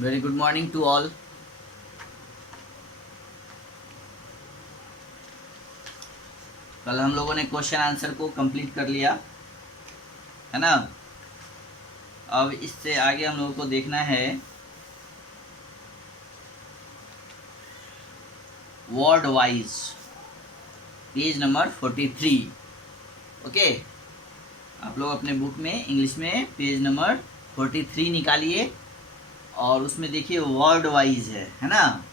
Very good morning to all. कल हम लोगों ने क्वेश्चन आंसर को कंप्लीट कर लिया है ना। अब इससे आगे हम लोगों को देखना है word wise, page number 43। Okay, आप लोग अपने बुक में इंग्लिश में पेज नंबर 43 निकालिए और उसमें देखिए वर्ड वाइज है ना।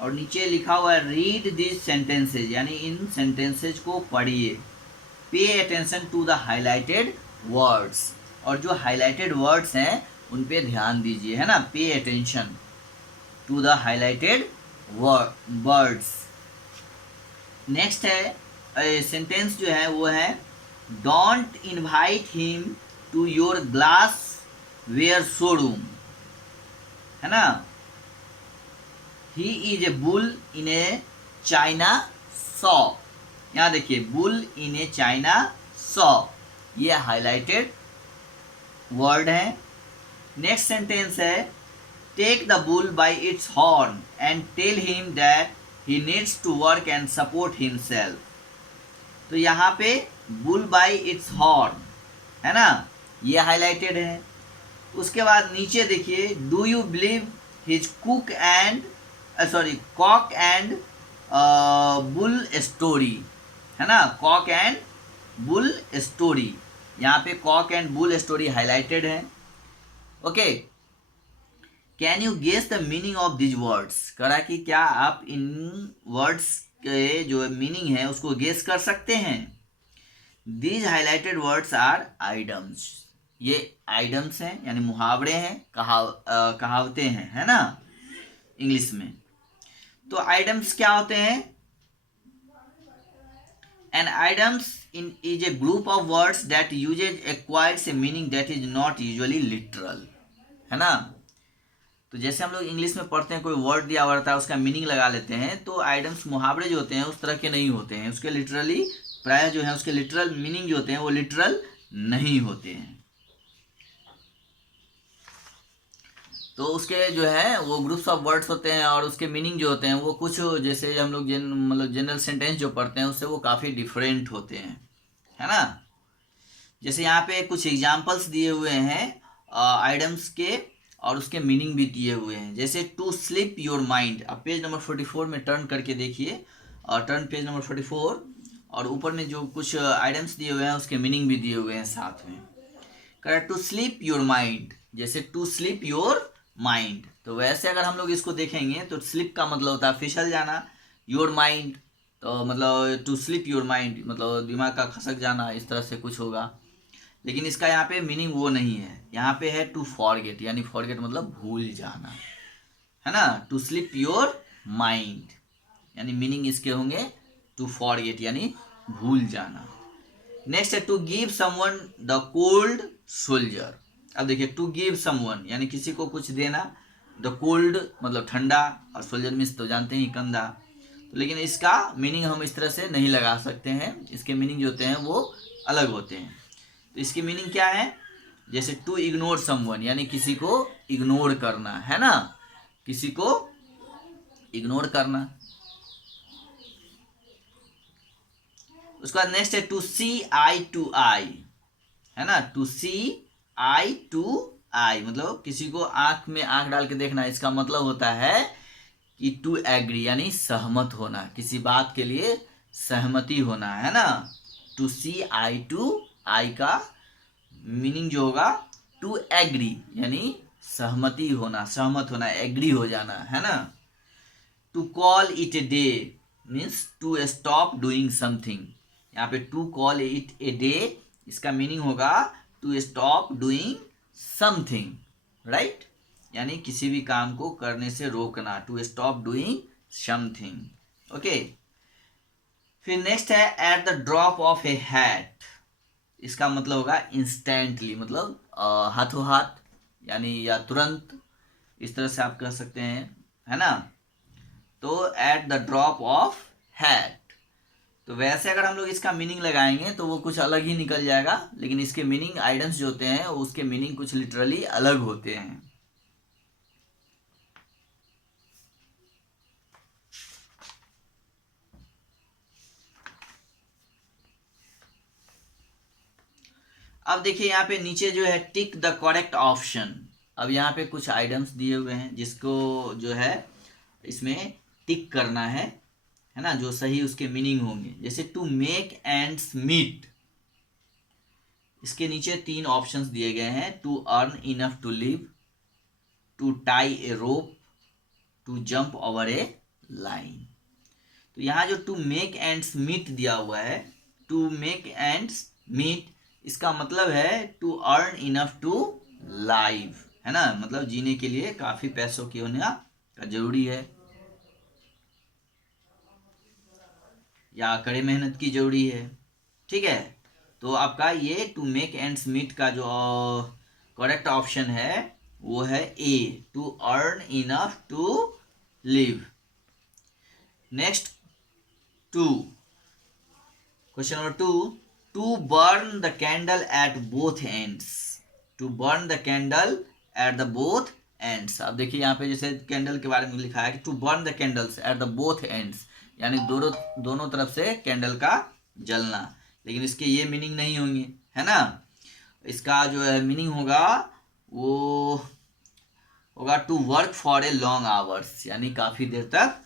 और नीचे लिखा हुआ है रीड दिस सेंटेंसेज, यानी इन सेंटेंसेज को पढ़िए। Pay attention to the highlighted words, और जो हाईलाइटेड वर्ड्स हैं उन पे ध्यान दीजिए, है ना। Pay attention to the highlighted words. Next है सेंटेंस जो है वो है don't invite him to your glassware showroom, है ना। He is a bull in a china shop. यहाँ देखिए bull in a china shop, ये हाईलाइटेड वर्ड है। नेक्स्ट सेंटेंस है take the bull by its horn and tell him that he needs to work and support himself. तो यहाँ पे bull by its horn, है ना, ये हाईलाइटेड है। उसके बाद नीचे देखिए do you believe his cook and cock and bull story, है ना। कॉक एंड बुल स्टोरी, यहाँ पे cock and bull story highlighted है। Okay, can you guess the meaning of these words, करा कि क्या आप इन वर्ड्स के जो मीनिंग है उसको गेस कर सकते हैं। These highlighted words are idioms, ये आइडम्स हैं यानी मुहावरे हैं, कहावतें हैं, है ना, इंग्लिश में। तो आइडम्स क्या होते हैं। An idioms is a group of words that uses acquires a meaning that is not usually literal, है ना। तो जैसे हम लोग इंग्लिश में पढ़ते हैं, कोई वर्ड दिया हुआ रहता है उसका मीनिंग लगा लेते हैं, तो आइडम्स मुहावरे जो होते हैं उस तरह के नहीं होते हैं। उसके लिटरली प्राय जो है उसके लिटरल मीनिंग जो होते हैं वो लिटरल नहीं होते हैं। तो उसके जो है वो ग्रुप्स ऑफ वर्ड्स होते हैं और उसके मीनिंग जो होते हैं वो कुछ जैसे हम लोग मतलब जनरल सेंटेंस जो पढ़ते हैं उससे वो काफ़ी डिफरेंट होते हैं, है ना। जैसे यहाँ पे कुछ एग्जाम्पल्स दिए हुए हैं आइडम्स के और उसके मीनिंग भी दिए हुए हैं। जैसे टू स्लिप योर माइंड, अब पेज नंबर 44 में टर्न करके देखिए, और टर्न पेज नंबर 44 और ऊपर में जो कुछ आइडम्स दिए हुए हैं उसके मीनिंग भी दिए हुए हैं साथ में। Correct, to sleep your mind, जैसे टू स्लीप योर माइंड, तो वैसे अगर हम लोग इसको देखेंगे तो स्लिप का मतलब होता है फिसल जाना, योर माइंड तो मतलब टू स्लिप योर माइंड मतलब दिमाग का खसक जाना, इस तरह से कुछ होगा। लेकिन इसका यहाँ पे मीनिंग वो नहीं है, यहाँ पे है टू फॉरगेट, यानी फॉरगेट मतलब भूल जाना, है ना। टू स्लिप योर माइंड यानी मीनिंग इसके होंगे टू फॉरगेट यानी भूल जाना। नेक्स्ट है to give someone the cold shoulder. अब देखिए टू गिव समवन यानी किसी को कुछ देना, द कोल्ड मतलब ठंडा और सोल्जर मीन्स तो जानते ही कंधा। तो लेकिन इसका मीनिंग हम इस तरह से नहीं लगा सकते हैं, इसके मीनिंग जो होते हैं वो अलग होते हैं। तो इसकी मीनिंग क्या है, जैसे टू इग्नोर समवन यानी किसी को इग्नोर करना, है ना, किसी को इग्नोर करना। उसके बाद नेक्स्ट है टू सी आई टू आई, है ना, टू सी आई टू आई मतलब किसी को आंख में आंख डाल के देखना। इसका मतलब होता है कि टू एग्री यानी सहमत होना, किसी बात के लिए सहमति होना, है ना। टू सी आई टू आई का मीनिंग जो होगा टू एग्री यानी सहमति होना, सहमत होना, एग्री हो जाना, है ना। To call it a day means to stop doing something, यहाँ पे to call it a day इसका मीनिंग होगा to stop doing something, right, यानी किसी भी काम को करने से रोकना, to stop doing something. Okay, फिर नेक्स्ट है at the drop of a hat, इसका मतलब होगा इंस्टेंटली मतलब हाथों हाथ यानी या तुरंत, इस तरह से आप कह सकते हैं, है ना। तो eight the drop of hat, तो वैसे अगर हम लोग इसका मीनिंग लगाएंगे तो वो कुछ अलग ही निकल जाएगा, लेकिन इसके मीनिंग आइडम्स जो होते हैं उसके मीनिंग कुछ लिटरली अलग होते हैं। अब देखिए यहाँ पे नीचे जो है टिक द करेक्ट ऑप्शन। अब यहाँ पे कुछ आइटम्स दिए हुए हैं जिसको जो है इसमें टिक करना है ना, जो सही उसके मीनिंग होंगे। जैसे टू मेक एंड्स मीट, इसके नीचे 3 ऑप्शंस दिए गए हैं। To earn enough to live, to tie a rope, to jump over a line. तो यहाँ जो टू मेक एंड्स मीट दिया हुआ है, टू मेक एंड्स मीट, इसका मतलब है to earn enough to live, है ना, मतलब जीने के लिए काफी पैसों की होना का जरूरी है या कड़े मेहनत की जरूरी है। ठीक है, तो आपका ये टू मेक एंड्स मीट का जो करेक्ट ऑप्शन है वो है a, to earn enough to live. Next two, question number 2, to burn the candle at both ends, to burn the candle at the both ends. अब देखिए यहाँ पे जैसे कैंडल के बारे में लिखा है कि to burn the candles at the both ends, यानी दोनों तरफ से कैंडल का जलना, लेकिन इसके ये मीनिंग नहीं होंगे, है ना। इसका जो है मीनिंग होगा वो होगा to work for a long hours, यानी काफ़ी देर तक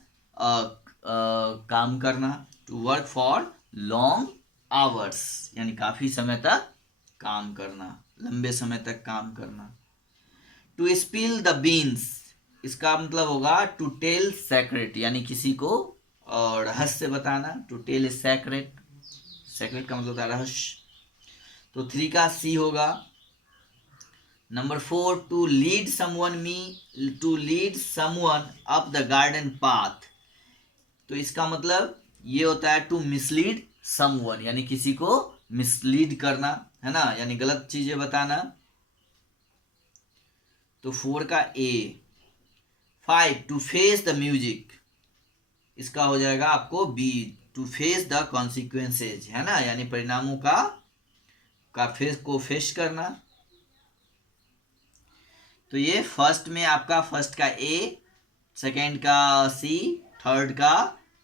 काम करना। To work for long hours यानी काफ़ी समय तक काम करना, लंबे समय तक काम करना। टू स्पिल द बीन्स, इसका मतलब होगा टू टेल सेक्रेट, यानी किसी को रहस्य बताना। To tell a secret, secret का मतलब होता है रहस्य। तो 3 का सी होगा। Number 4, to lead someone up the garden path, तो इसका मतलब ये होता है टू मिसलीड समवन, यानी किसी को मिसलीड करना, है ना, यानी गलत चीजें बताना। तो 4 का A. 5, to face the music, इसका हो जाएगा आपको B, to face the consequences, है ना, यानी परिणामों का फेस करना। तो ये फर्स्ट में आपका फर्स्ट का ए, सेकंड का सी, थर्ड का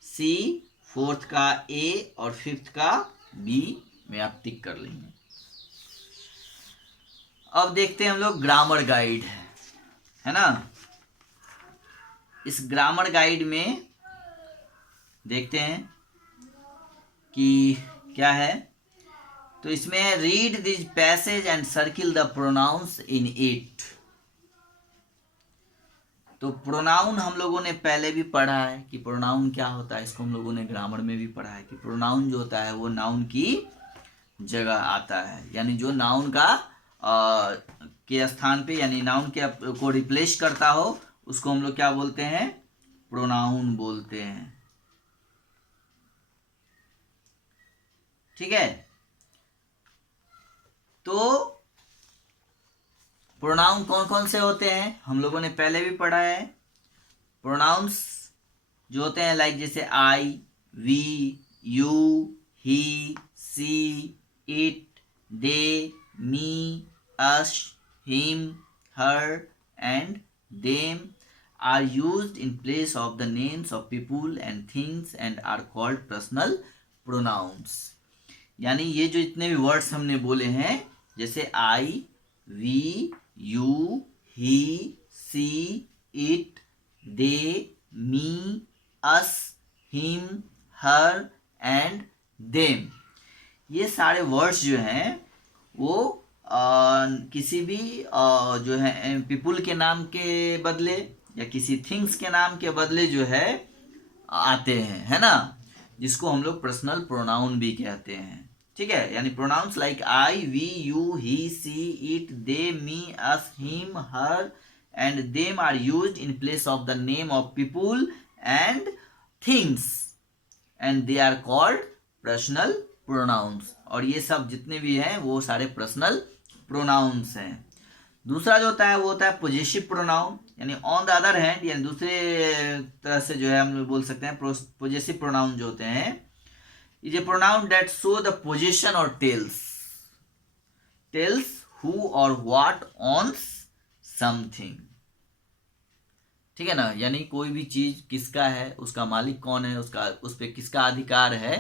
सी, फोर्थ का ए और फिफ्थ का बी में आप टिक कर लेंगे। अब देखते हैं हम लोग ग्रामर गाइड, है ना। इस ग्रामर गाइड में देखते हैं कि क्या है। तो इसमें read this passage and circle the pronounce in it. तो प्रोनाउन हम लोगों ने पहले भी पढ़ा है कि प्रोनाउन क्या होता है, इसको हम लोगों ने ग्रामर में भी पढ़ा है कि प्रोनाउन जो होता है वो नाउन की जगह आता है, यानी जो नाउन का के स्थान पे, यानी नाउन के को रिप्लेस करता हो उसको हम लोग क्या बोलते हैं, प्रोनाउन बोलते हैं। ठीक है, तो प्रोनाउन कौन कौन से होते हैं हम लोगों ने पहले भी पढ़ा है। प्रोनाउंस जो होते हैं लाइक जैसे I, we, you, he, she, it, they, me, us, him, her and them are used in place of the names of people and things and are called personal pronouns. यानी ये जो इतने भी words हमने बोले हैं जैसे I, we, you, he, she, it, they, me, us, him, her and them, ये सारे वर्ड्स जो हैं वो किसी भी जो है पीपुल के नाम के बदले या किसी थिंग्स के नाम के बदले जो है आते हैं, है ना, जिसको हम लोग पर्सनल प्रोनाउन भी कहते हैं। ठीक है, यानी pronouns like I, we, you, he, she, it, they, me, us, him, her and them are used in place of the name of people and things and they are called personal pronouns. और ये सब जितने भी हैं वो सारे personal pronouns हैं। दूसरा जो होता है वो होता है पोजेसिव प्रोनाउन, यानी ऑन द अदर हैंड, यानी दूसरे तरह से जो है हम लोग बोल सकते हैं पोजेसिव प्रोनाउन जो होते हैं is a pronoun that show the position or tells who or what owns something। ठीक है ना, यानी कोई भी चीज किसका है, उसका मालिक कौन है, उसका उस पे किसका अधिकार है,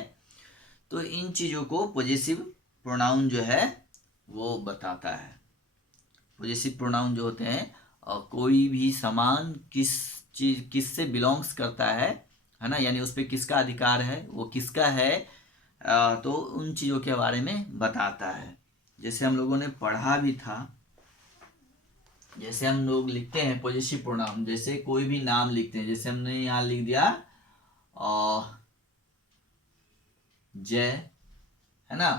तो इन चीजों को पॉजिटिव प्रोनाउन जो है वो बताता है। पॉजेसिव प्रोनाउन जो होते हैं और कोई भी सामान किस चीज किससे बिलोंग्स करता है ना, यानी उस पर किसका अधिकार है, वो किसका है, तो उन चीज़ों के बारे में बताता है। जैसे हम लोगों ने पढ़ा भी था, जैसे हम लोग लिखते हैं पॉजेसिव प्रोनाउन, जैसे कोई भी नाम लिखते हैं, जैसे हमने यहाँ लिख दिया जय, है ना,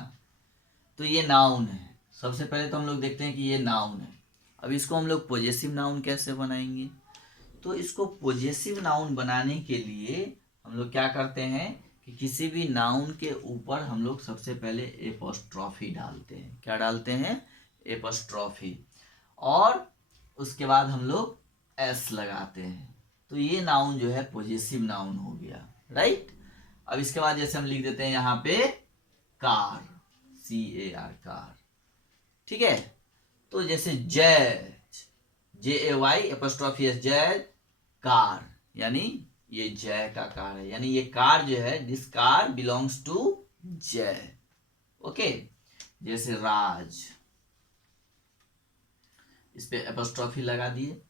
तो ये नाउन है। सबसे पहले तो हम लोग देखते हैं कि ये नाउन है। अब इसको हम लोग पॉजेसिव नाउन कैसे बनाएंगे? तो इसको पॉजेसिव नाउन बनाने के लिए हम लोग क्या करते हैं कि किसी भी नाउन के ऊपर हम लोग सबसे पहले एपोस्ट्रॉफी डालते हैं। क्या डालते हैं? एपोस्ट्रॉफी। और उसके बाद हम लोग एस लगाते हैं। तो ये नाउन जो है पॉजेसिव नाउन हो गया, राइट। अब इसके बाद जैसे हम लिख देते हैं यहाँ पे कार, CAR, कार, ठीक है। तो जैसे जय, JAY एपोस्ट्रॉफी एस, जय कार, यानी ये जय का कार है, यानी ये कार जो है, दिस कार बिलोंग्स टू जय। ओके। जैसे राज, इस पे एपोस्ट्रॉफी लगा दिए,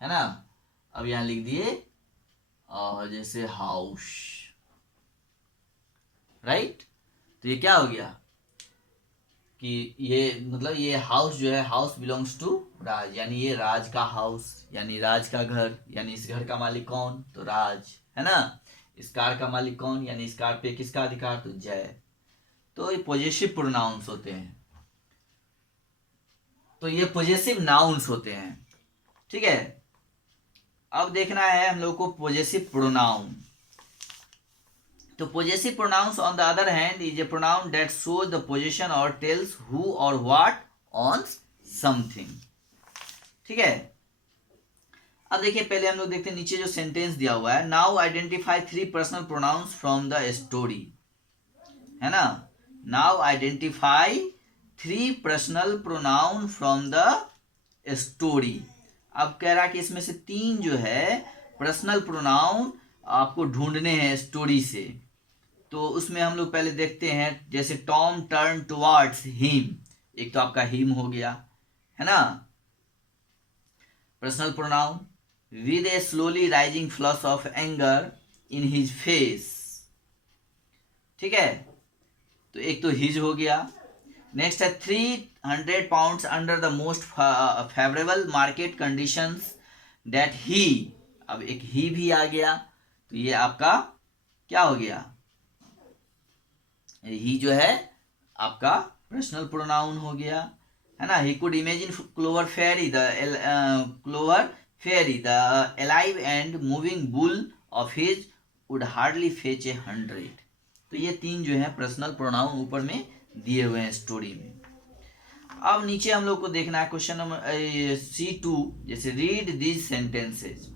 है ना। अब यहां लिख दिए और जैसे हाउस, राइट। तो ये क्या हो गया कि ये मतलब ये हाउस जो है, हाउस बिलोंग्स टू राज, यानी ये राज का हाउस, यानी राज का घर, यानी इस घर का मालिक कौन? तो राज, है ना। इस कार का मालिक कौन? यानी इस कार पे किसका अधिकार? तो जय। तो ये पॉजेसिव प्रोनाउंस होते हैं। तो ये पॉजेसिव नाउन्स होते हैं, ठीक है। अब देखना है हम लोग को पॉजेसिव प्रोनाउन। तो possessive pronouns on the other hand is a pronoun that shows the position or tells who or what on something, ठीक है। अब देखिए, पहले हम लोग देखते हैं नीचे जो सेंटेंस दिया हुआ है, now identify 3 personal pronouns from the story, है ना। Now identify 3 personal pronoun from the story. अब कह रहा कि इसमें से 3 जो है पर्सनल प्रोनाउन आपको ढूंढने हैं स्टोरी से। तो उसमें हम लोग पहले देखते हैं, जैसे टॉम टर्न टुवर्ड्स हिम, एक तो आपका हिम हो गया, है ना, personal pronoun. With A slowly rising flush of anger in his face, ठीक है। तो एक तो हिज हो गया। नेक्स्ट है 300 pounds under the most favourable market conditions that he, अब एक ही भी आ गया। तो ये आपका क्या हो गया? ही जो है आपका पर्सनल प्रोनाउन हो गया, है ना। He could imagine Clover ferry the alive and moving bull of his would hardly fetch 100। तो ये 3 जो है पर्सनल प्रोनाउन ऊपर में दिए हुए हैं स्टोरी में। अब नीचे हम लोग को देखना है क्वेश्चन नंबर C2, जैसे रीड दीज सेंटेंसेज।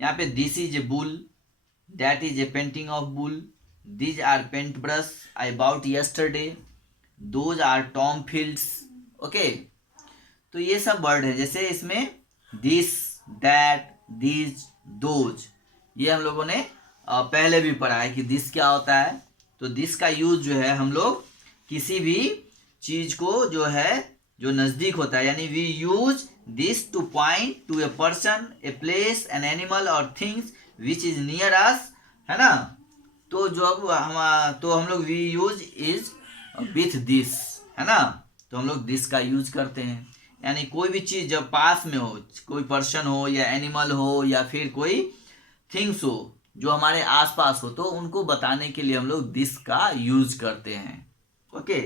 यहाँ पे this is a bull, that is a painting of bull, these are paintbrush I bought yesterday, those are Tom Fields, okay। तो ये सब वर्ड है, जैसे इसमें this, that, these, those, ये हम लोगों ने पहले भी पढ़ा है कि this क्या होता है। तो this का यूज जो है हम लोग किसी भी चीज को जो है जो नजदीक होता है, यानी we use this to point to a person, a place, an animal or things which is near us, है ना। तो जो अब हम लोग we use is with this, है ना। तो हम लोग दिस का यूज करते हैं, यानी कोई भी चीज जब पास में हो, कोई पर्सन हो या एनिमल हो या फिर कोई थिंग्स हो जो हमारे आसपास हो, तो उनको बताने के लिए हम लोग दिस का यूज करते हैं, ओके।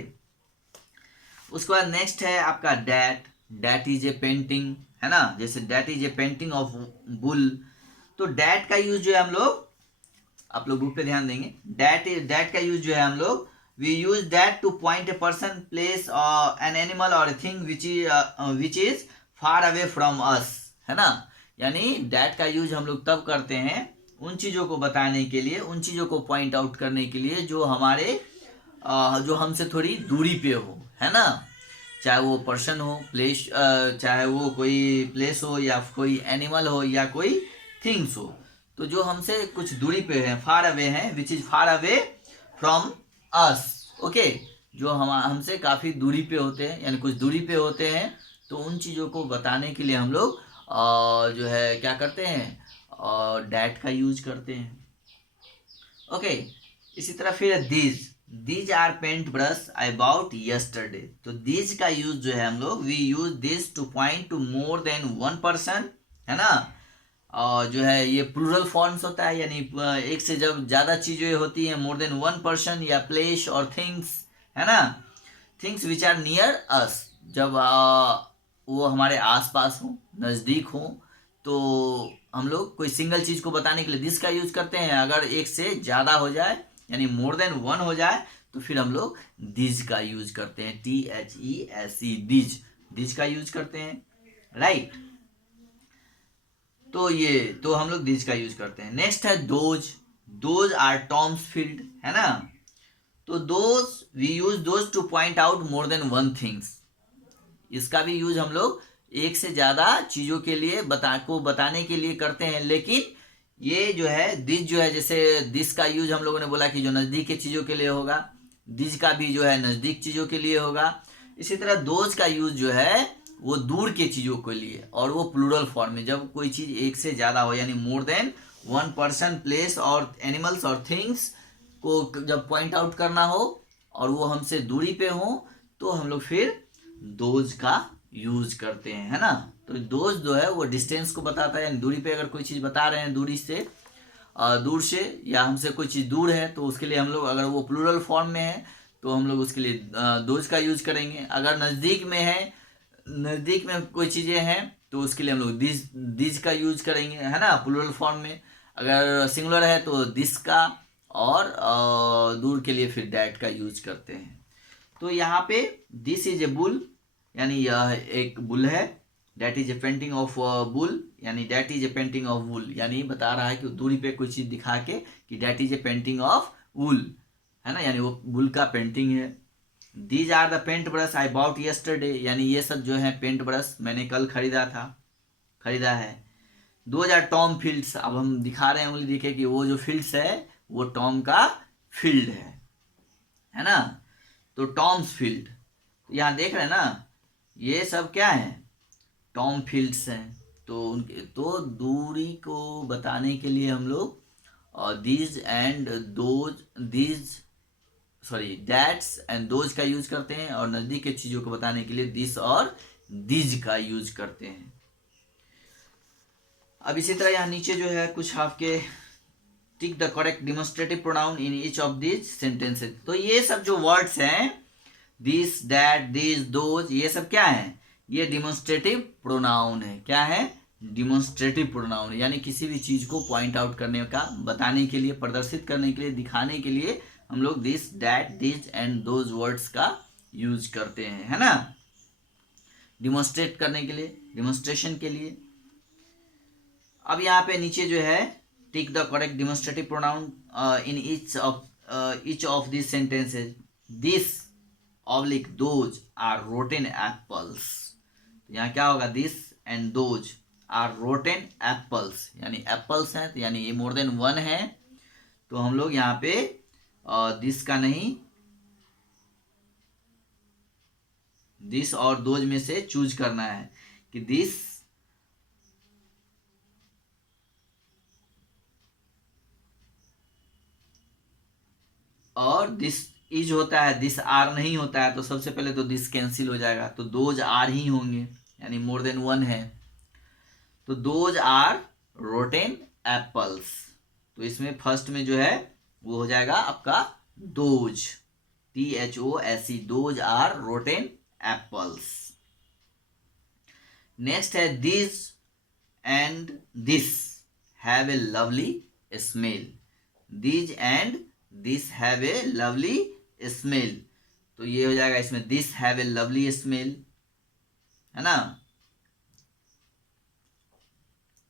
उसके बाद नेक्स्ट है आपका that, that is a painting, है ना। जैसे that is a painting of bull, तो डैट का यूज जो है हम लोग, आप लोग बुक पे ध्यान देंगे, डैट का यूज जो है हम लोग we use that to point a person, place, an animal और a thing which is far away from us, है ना। यानी डैट का यूज हम लोग तब करते हैं उन चीज़ों को बताने के लिए, उन चीज़ों को पॉइंट आउट करने के लिए जो हमारे जो हमसे थोड़ी दूरी पे हो, है ना। चाहे वो पर्सन हो, प्लेस, चाहे वो कोई प्लेस हो या कोई एनिमल हो या कोई थिंग्स हो, तो जो हमसे कुछ दूरी पे है, फार अवे है, विच is far away from us, okay. जो हमसे काफ़ी दूरी पे होते हैं, यानी कुछ दूरी पे होते हैं, तो उन चीज़ों को बताने के लिए हम लोग जो है क्या करते हैं, डैट का यूज करते हैं। ओके, इसी तरह फिर these are paint brush I bought yesterday. तो दीज का यूज जो है हम लोग, we use this to point to more than one person, है ना। और जो है ये प्लूरल फॉर्म्स होता है, यानी एक से जब ज़्यादा चीज़ें होती हैं, मोर देन वन पर्सन, या प्लेस और थिंग्स, है ना। Things which are near us, जब वो हमारे आसपास हो, नज़दीक हो, तो हम लोग कोई सिंगल चीज़ को बताने के लिए दिस का यूज करते हैं। अगर एक से ज़्यादा हो जाए, यानी मोर देन वन हो जाए, तो फिर हम लोग दिज का यूज करते हैं, THESE, दिज का यूज करते हैं, राइट। तो हम लोग दिज का यूज करते हैं। नेक्स्ट है दोज आर टॉम्स फील्ड, है ना। तो those we use those to point out more than one things. इसका भी यूज हम लोग एक से ज्यादा चीजों के लिए बताने के लिए करते हैं। लेकिन ये जो है दिस जो है, जैसे दिस का यूज हम लोगों ने बोला कि जो नजदीक के चीजों के लिए होगा, दिज का भी जो है नजदीक चीजों के लिए होगा। इसी तरह दोज का यूज जो है वो दूर के चीजों के लिए, और वो प्लूरल फॉर्म में, जब कोई चीज एक से ज्यादा हो, यानी मोर देन वन पर्सन, प्लेस और एनिमल्स और थिंग्स को जब पॉइंट आउट करना हो और वो हमसे दूरी पे हो, तो हम लोग फिर दोज का यूज करते हैं, है ना। तो दोज जो है वो डिस्टेंस को बताता है, यानी दूरी पे अगर कोई चीज़ बता रहे हैं, दूरी से दूर से, या हमसे कोई चीज़ दूर है, तो उसके लिए हम लोग, अगर वो प्लूरल फॉर्म में है, तो हम लोग उसके लिए दोज का यूज करेंगे। अगर नज़दीक में है, नज़दीक में कोई चीज़ें हैं, तो उसके लिए हम लोग दिज का यूज करेंगे, है ना, प्लूरल फॉर्म में। अगर सिंगुलर है तो दिस का, और दूर के लिए फिर डैट का यूज करते हैं। तो यहाँ पे दिस इज ए बुल, यानी यह एक बुल है। That is a painting of bull, यानी that is a painting of bull, यानी बता रहा है कि दूरी पे कोई चीज दिखा के कि that is a painting of bull, है ना, यानी वो बुल का पेंटिंग है। These are the paint brush I bought yesterday, यानी ये सब जो है पेंट ब्रश मैंने कल खरीदा है। 2000 टॉम फील्ड्स, अब हम दिखा रहे हैं उंगली दिखे कि वो जो फील्ड्स है वो टॉम का फील्ड है ना। तो टॉम्स फील्ड, यहाँ देख रहे हैं ना, ये सब क्या है, टॉम फील्ड्स हैं। तो उनके तो दूरी को बताने के लिए हम लोग these and that's and those का यूज करते हैं, और नजदीक के चीजों को बताने के लिए दिस और दीज का यूज करते हैं। अब इसी तरह यहाँ नीचे जो है कुछ आपके टिक the correct demonstrative pronoun in each of this sentences. तो ये सब जो वर्ड्स हैं, दिस, दैट, दिस, दोज, ये सब क्या है, ये डिमोन्स्ट्रेटिव प्रोनाउन है। क्या है, डिमोन्स्ट्रेटिव प्रोनाउन, यानी किसी भी चीज को पॉइंट आउट करने का, बताने के लिए, प्रदर्शित करने के लिए, दिखाने के लिए हम लोग this, that, this and those words का यूज करते हैं, है ना, डिमोन्स्ट्रेट करने के लिए, डिमोन्स्ट्रेशन के लिए। अब यहाँ पे नीचे जो है tick the correct demonstrative pronoun in each of this sentences. This oblique those are rotten apples. यहाँ क्या होगा, this and those are rotten apples, यानी एप्पल्स हैं, तो यानी ये मोर देन वन है, तो हम लोग यहाँ पे दिस का नहीं, दिस और दोज में से चूज करना है कि दिस और दिस इज होता है, दिस आर नहीं होता है, तो सबसे पहले तो दिस कैंसिल हो जाएगा, तो दोज आर ही होंगे, यानी मोर देन वन है, तो दोज आर रोटेन एप्पल्स। तो इसमें फर्स्ट में जो है वो हो जाएगा आपका those, THOSE, those are rotten apples. Next है this and this have a lovely smell. This and this have a lovely smell, तो ये हो जाएगा इसमें this have a lovely smell, है ना।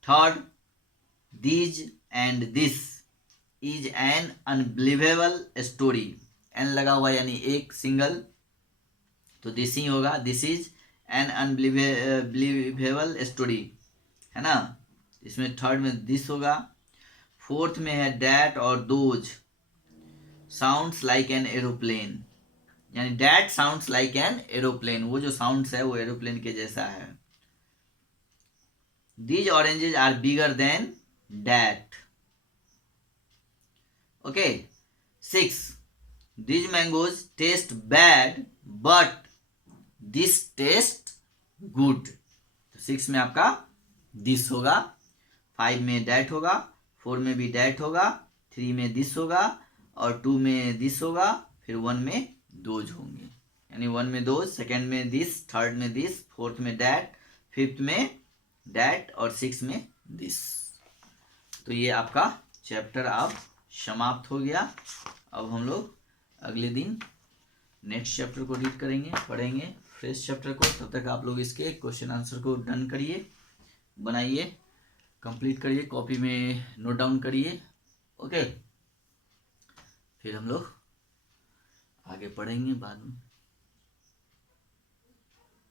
Third, this and this is an unbelievable story, an लगा हुआ यानी एक सिंगल, तो दिस ही होगा, this is an unbelievable story, है ना, इसमें थर्ड में दिस होगा। फोर्थ में है दैट और those sounds like an aeroplane, यानी that sounds like an aeroplane, वो जो साउंड्स है वो एरोप्लेन के जैसा है। These oranges are bigger than that. Okay. 6, these mangoes taste bad but this taste good. तो 6 में आपका दिस होगा, 5 में डैट होगा, 4 में भी डैट होगा, 3 में दिस होगा और 2 में दिस होगा, फिर 1 में दोज होंगे। यानी 1 में दोज, सेकेंड में दिस, थर्ड में दिस, फोर्थ में डैट, फिफ्थ में डैट और 6 में दिस। तो ये आपका चैप्टर अब समाप्त हो गया। अब हम लोग अगले दिन नेक्स्ट चैप्टर को रीड करेंगे, पढ़ेंगे फ्रेश चैप्टर को। तब तक आप लोग इसके क्वेश्चन आंसर को डन करिए, बनाइए, कंप्लीट करिए, कॉपी में नोट डाउन करिए। ओके, फिर हम लोग आगे पढ़ेंगे बाद में।